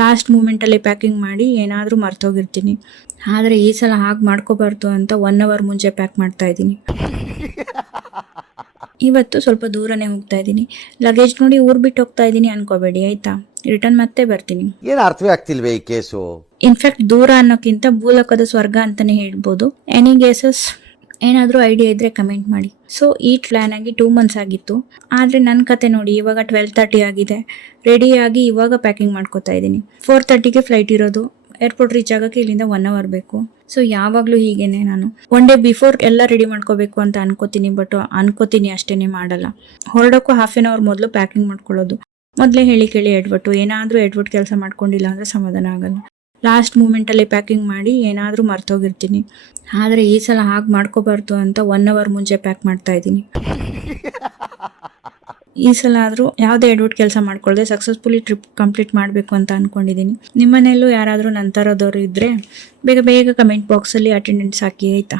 Last ಮೂಮೆಂಟಲ್ಲಿ packing ಮಾಡಿ ಏನಾದರೂ ಮರ್ತೋಗಿರ್ತೀನಿ. ಆದರೆ ಈ ಸಲ ಹಾಗೆ ಮಾಡ್ಕೋಬಾರ್ದು ಅಂತ 1 ಅವರ್ ಮುಂಚೆ ಪ್ಯಾಕ್ ಮಾಡ್ತಾ ಇದ್ದೀನಿ. ಇವತ್ತು ಸ್ವಲ್ಪ ದೂರನೇ ಹೋಗ್ತಾ ಇದ್ದೀನಿ. ಲಗೇಜ್ ನೋಡಿ ಊರು ಬಿಟ್ಟು ಹೋಗ್ತಾ ಇದ್ದೀನಿ ಅನ್ಕೋಬೇಡಿ ಆಯ್ತಾ. ರಿಟರ್ನ್ ಮತ್ತೆ ಬರ್ತೀನಿ. ಏನು ಅರ್ಥವೇ ಆಗ್ತಿಲ್ವೇ ಈ ಕೇಸು? ಇನ್ಫ್ಯಾಕ್ಟ್ ದೂರ ಅನ್ನೋಕ್ಕಿಂತ ಭೂಲೋಕದ ಸ್ವರ್ಗ ಅಂತಾನೆ ಹೇಳ್ಬೋದು. ಎನಿ ಗೇಸಸ್, ಏನಾದರೂ ಐಡಿಯಾ ಇದ್ರೆ ಕಮೆಂಟ್ ಮಾಡಿ. ಸೊ ಈ ಪ್ಲ್ಯಾನ್ ಆಗಿ 2 ಮಂತ್ಸ್ ಆಗಿತ್ತು. ಆದರೆ ನನ್ನ ಕತೆ ನೋಡಿ ಇವಾಗ 12:30 ಆಗಿದೆ. ರೆಡಿಯಾಗಿ ಇವಾಗ ಪ್ಯಾಕಿಂಗ್ ಮಾಡ್ಕೋತಾ ಇದ್ದೀನಿ. 4:30ಗೆ ಫ್ಲೈಟ್ ಇರೋದು. ಏರ್ಪೋರ್ಟ್ ರೀಚ್ ಆಗೋಕ್ಕೆ ಇಲ್ಲಿಂದ 1 ಅವರ್ ಬೇಕು. ಸೊ ಯಾವಾಗಲೂ ಹೀಗೇನೆ, ನಾನು 1 ಡೇ ಬಿಫೋರ್ ಎಲ್ಲ ರೆಡಿ ಮಾಡ್ಕೋಬೇಕು ಅಂತ ಅನ್ಕೋತೀನಿ ಅಷ್ಟೇನೆ ಮಾಡಲ್ಲ. ಹೊರಡೋಕ್ಕೂ 1/2 ಅವರ್ ಮೊದಲು ಪ್ಯಾಕಿಂಗ್ ಮಾಡ್ಕೊಳ್ಳೋದು. ಮೊದಲೇ ಹೇಳಿ ಕೇಳಿ ಏನಾದರೂ ಎಡ್ವರ್ಟ್ ಕೆಲಸ ಮಾಡ್ಕೊಂಡಿಲ್ಲ ಅಂದರೆ ಸಮಾಧಾನ ಆಗಲ್ಲ. ಲಾಸ್ಟ್ ಮೂಮೆಂಟಲ್ಲಿ ಪ್ಯಾಕಿಂಗ್ ಮಾಡಿ ಏನಾದರೂ ಮರ್ತೋಗಿರ್ತೀನಿ. ಆದರೆ ಈ ಸಲ ಹಾಗೆ ಮಾಡ್ಕೋಬಾರ್ದು ಅಂತ 1 ಅವರ್ ಮುಂಚೆ ಪ್ಯಾಕ್ ಮಾಡ್ತಾ ಇದ್ದೀನಿ. ಈ ಸಲ ಆದರೂ ಯಾವುದೇ ಎಡ್ವರ್ಟ್ ಕೆಲಸ ಮಾಡ್ಕೊಳ್ಳದೆ ಸಕ್ಸಸ್ಫುಲಿ ಟ್ರಿಪ್ ಕಂಪ್ಲೀಟ್ ಮಾಡಬೇಕು ಅಂತ ಅಂದ್ಕೊಂಡಿದ್ದೀನಿ. ನಿಮ್ಮನೆಯಲ್ಲೂ ಯಾರಾದರೂ ನನ್ನ ಥರದವರು ಇದ್ದರೆ ಬೇಗ ಕಮೆಂಟ್ ಬಾಕ್ಸಲ್ಲಿ ಅಟೆಂಡೆನ್ಸ್ ಹಾಕಿ ಆಯಿತಾ.